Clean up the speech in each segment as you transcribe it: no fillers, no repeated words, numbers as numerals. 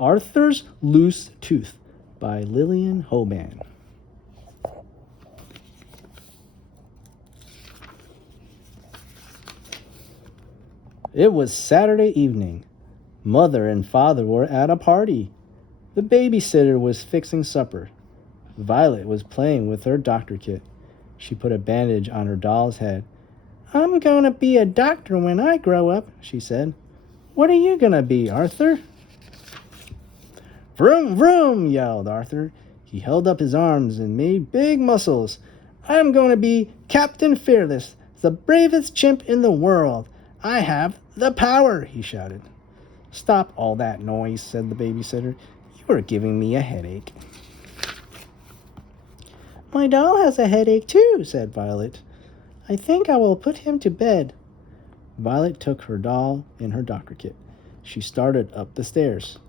Arthur's Loose Tooth by Lillian Hoban. It was Saturday evening. Mother and father were at a party. The babysitter was fixing supper. Violet was playing with her doctor kit. She put a bandage on her doll's head. "I'm going to be a doctor when I grow up," she said. "What are you going to be, Arthur?" "Vroom, vroom," yelled Arthur. He held up his arms and made big muscles. "I'm going to be Captain Fearless, the bravest chimp in the world. I have the power," he shouted. "Stop all that noise," said the babysitter. "You are giving me a headache." "My doll has a headache too," said Violet. "I think I will put him to bed." Violet took her doll and her doctor kit. She started up the stairs.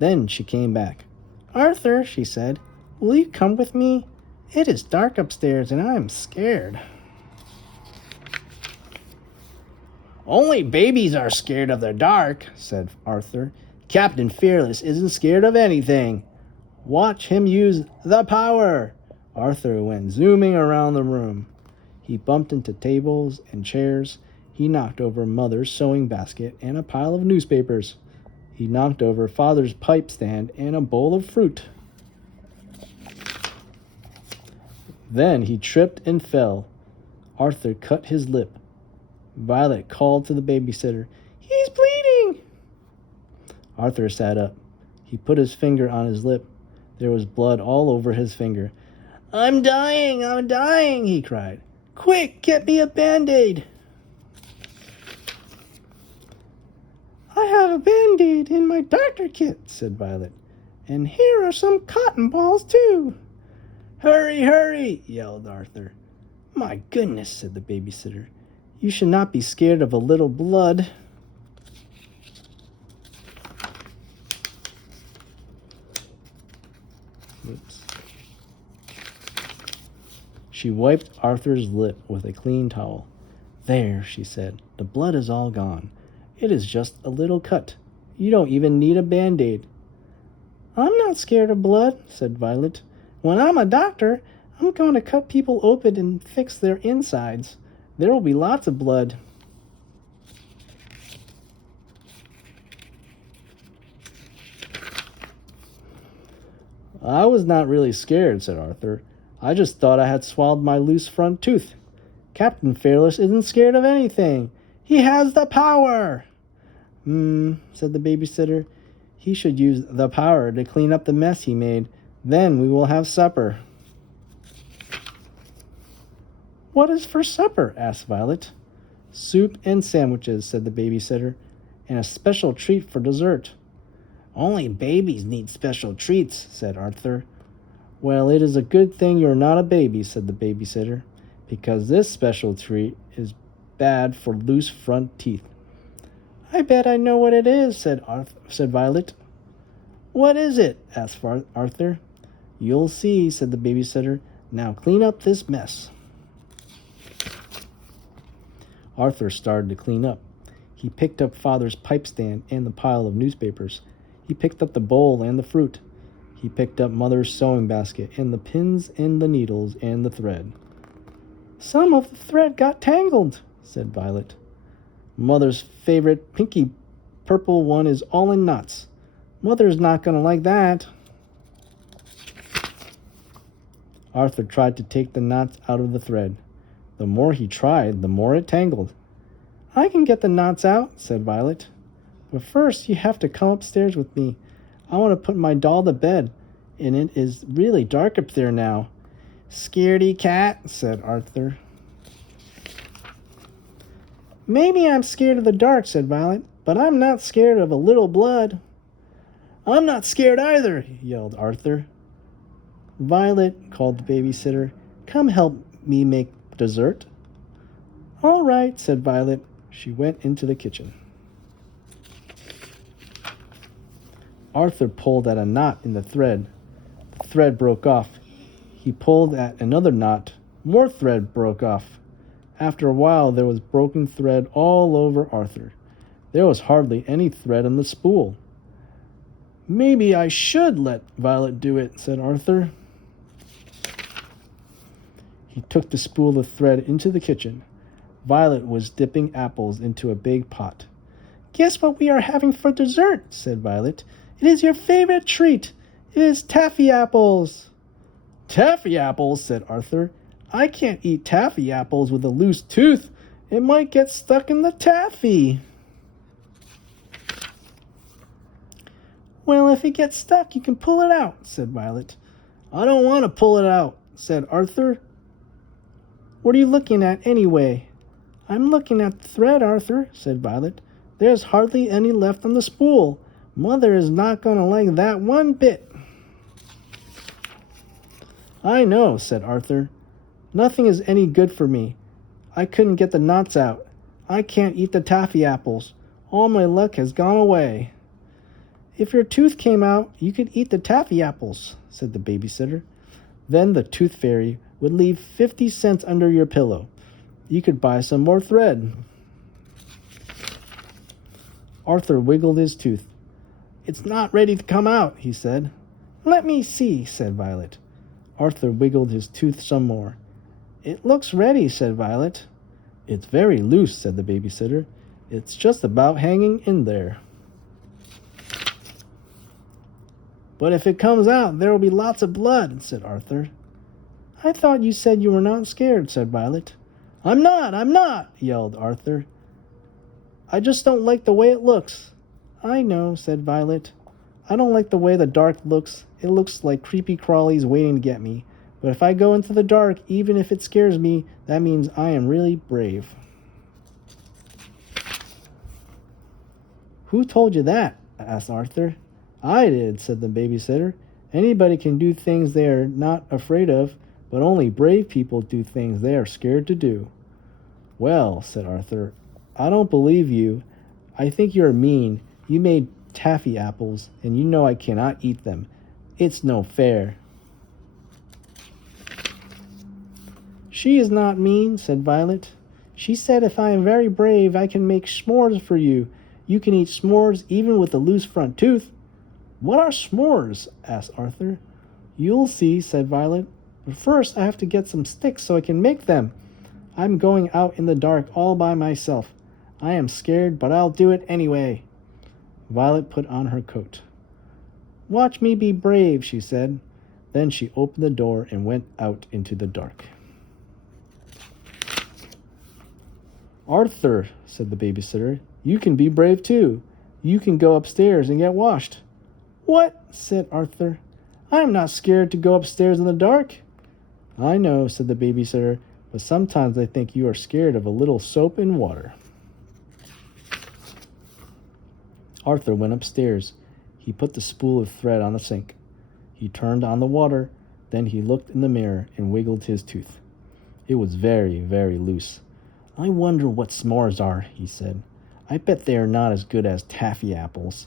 Then she came back. "Arthur," she said, "will you come with me? It is dark upstairs and I am scared." "Only babies are scared of the dark," said Arthur. "Captain Fearless isn't scared of anything. Watch him use the power." Arthur went zooming around the room. He bumped into tables and chairs. He knocked over Mother's sewing basket and a pile of newspapers. He knocked over Father's pipe stand and a bowl of fruit. Then he tripped and fell. Arthur cut his lip. Violet called to the babysitter, "He's bleeding!" Arthur sat up. He put his finger on his lip. There was blood all over his finger. I'm dying, he cried. "Quick, get me a Band-Aid." "I have a Band-Aid in my doctor kit," said Violet. "And here are some cotton balls, too." "Hurry, hurry," yelled Arthur. "My goodness," said the babysitter. "You should not be scared of a little blood." Oops. She wiped Arthur's lip with a clean towel. "There," she said, "the blood is all gone. It is just a little cut. You don't even need a Band-Aid." "I'm not scared of blood," said Violet. "When I'm a doctor, I'm going to cut people open and fix their insides. There will be lots of blood." "I was not really scared," said Arthur. "I just thought I had swallowed my loose front tooth. Captain Fearless isn't scared of anything. He has the power." Said the babysitter. "He should use the power to clean up the mess he made. Then we will have supper." "What is for supper?" asked Violet. "Soup and sandwiches," said the babysitter, "and a special treat for dessert." "Only babies need special treats," said Arthur. "Well, it is a good thing you're not a baby," said the babysitter, "because this special treat is bad for loose front teeth." "I bet I know what it is," said Violet. "What is it?" asked Arthur. "You'll see," said the babysitter. "Now clean up this mess." Arthur started to clean up. He picked up Father's pipe stand and the pile of newspapers. He picked up the bowl and the fruit. He picked up Mother's sewing basket and the pins and the needles and the thread. "Some of the thread got tangled," said Violet. "Mother's favorite pinky purple one is all in knots. Mother's not going to like that." Arthur tried to take the knots out of the thread. The more he tried, the more it tangled. "I can get the knots out," said Violet. "But first you have to come upstairs with me. I want to put my doll to bed, and it is really dark up there now." "Scaredy cat," said Arthur. "Maybe I'm scared of the dark," said Violet, "but I'm not scared of a little blood." "I'm not scared either," yelled Arthur. "Violet," called the babysitter, "come help me make dessert." "All right," said Violet. She went into the kitchen. Arthur pulled at a knot in the thread. The thread broke off. He pulled at another knot. More thread broke off. After a while, there was broken thread all over Arthur. There was hardly any thread on the spool. Maybe I should let Violet do it, said Arthur. He took the spool of thread into the kitchen. Violet was dipping apples into a big pot. Guess what we are having for dessert, said Violet. It is your favorite treat. It is taffy apples. Taffy apples, said Arthur. I can't eat taffy apples with a loose tooth. It might get stuck in the taffy. Well, if it gets stuck, you can pull it out, said Violet. I don't want to pull it out, said Arthur. What are you looking at anyway? I'm looking at the thread, Arthur, said Violet. There's hardly any left on the spool. Mother is not going to like that one bit. I know, said Arthur. Nothing is any good for me. I couldn't get the knots out. I can't eat the taffy apples. All my luck has gone away. If your tooth came out, you could eat the taffy apples, said the babysitter. Then the tooth fairy would leave 50 cents under your pillow. You could buy some more thread. Arthur wiggled his tooth. It's not ready to come out, he said. Let me see, said Violet. Arthur wiggled his tooth some more. It looks ready, said Violet. It's very loose, said the babysitter. It's just about hanging in there. But if it comes out, there will be lots of blood, said Arthur. I thought you said you were not scared, said Violet. I'm not, yelled Arthur. I just don't like the way it looks. I know, said Violet. I don't like the way the dark looks. It looks like creepy crawlies waiting to get me. But if I go into the dark, even if it scares me, that means I am really brave. Who told you that? Asked Arthur. I did, said the babysitter. Anybody can do things they are not afraid of, but only brave people do things they are scared to do. Well, said Arthur, I don't believe you. I think you're mean. You made taffy apples, and you know I cannot eat them. It's no fair. She is not mean, said Violet. She said if I am very brave, I can make s'mores for you. You can eat s'mores even with a loose front tooth. What are s'mores? Asked Arthur. You'll see, said Violet. But first I have to get some sticks so I can make them. I'm going out in the dark all by myself. I am scared, but I'll do it anyway. Violet put on her coat. Watch me be brave, she said. Then she opened the door and went out into the dark. Arthur, said the babysitter, you can be brave too. You can go upstairs and get washed. What? Said Arthur. I am not scared to go upstairs in the dark. I know, said the babysitter, but sometimes I think you are scared of a little soap and water. Arthur went upstairs. He put the spool of thread on the sink. He turned on the water. Then he looked in the mirror and wiggled his tooth. It was very, very loose. I wonder what s'mores are, he said. I bet they are not as good as taffy apples.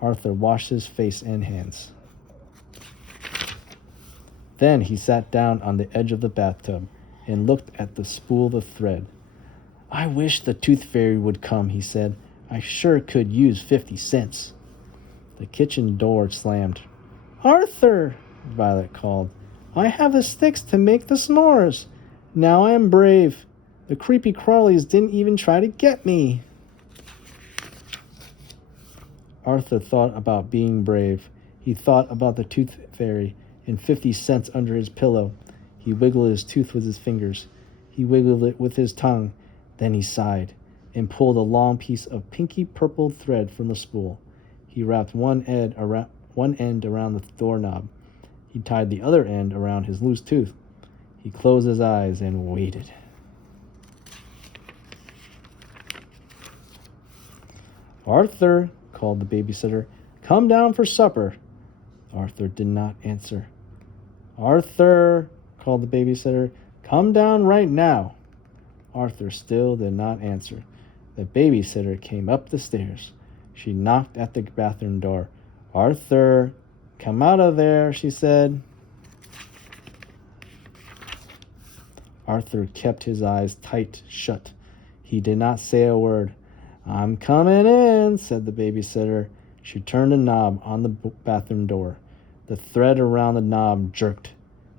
Arthur washed his face and hands. Then he sat down on the edge of the bathtub and looked at the spool of thread. I wish the tooth fairy would come, he said. I sure could use 50 cents. The kitchen door slammed. Arthur, Violet called. I have the sticks to make the s'mores. Now I am brave. The creepy crawlies didn't even try to get me. Arthur thought about being brave. He thought about the tooth fairy and 50 cents under his pillow. He wiggled his tooth with his fingers. He wiggled it with his tongue. Then he sighed and pulled a long piece of pinky purple thread from the spool. He wrapped one end around the doorknob. He tied the other end around his loose tooth. He closed his eyes and waited. Arthur, called the babysitter, come down for supper. Arthur did not answer. Arthur, called the babysitter, come down right now. Arthur still did not answer. The babysitter came up the stairs. She knocked at the bathroom door. Arthur, come out of there, she said. Arthur kept his eyes tight shut. He did not say a word. I'm coming in, said the babysitter. She turned a knob on the bathroom door. The thread around the knob jerked.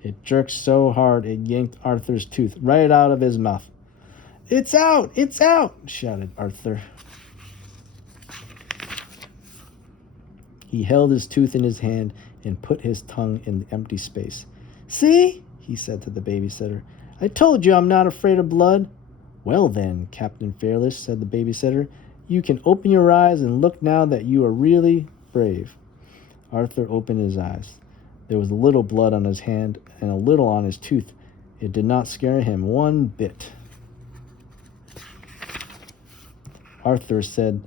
It jerked so hard it yanked Arthur's tooth right out of his mouth. "It's out! It's out!" shouted Arthur. He held his tooth in his hand and put his tongue in the empty space. "See?" he said to the babysitter. "I told you I'm not afraid of blood." "Well then, Captain Fearless," said the babysitter, "you can open your eyes and look now that you are really brave." Arthur opened his eyes. There was a little blood on his hand and a little on his tooth. It did not scare him one bit. Arthur and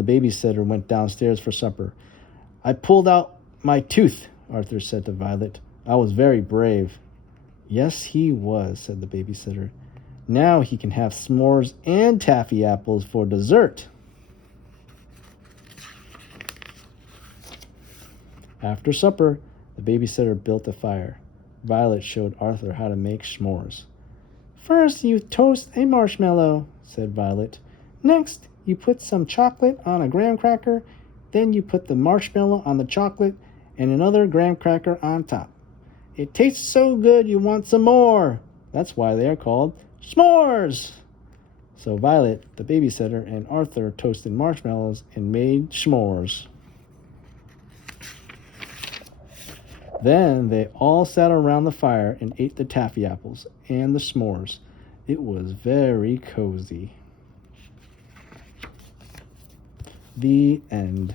the babysitter went downstairs for supper. "I pulled out my tooth," Arthur said to Violet. "I was very brave." "Yes, he was," said the babysitter. "Now he can have s'mores and taffy apples for dessert." After supper, the babysitter built a fire. Violet showed Arthur how to make s'mores. "First, you toast a marshmallow," said Violet. "Next, you put some chocolate on a graham cracker. Then you put the marshmallow on the chocolate and another graham cracker on top. It tastes so good you want some more. That's why they are called s'mores." So Violet, the babysitter, and Arthur toasted marshmallows and made s'mores. Then they all sat around the fire and ate the taffy apples and the s'mores. It was very cozy. The end.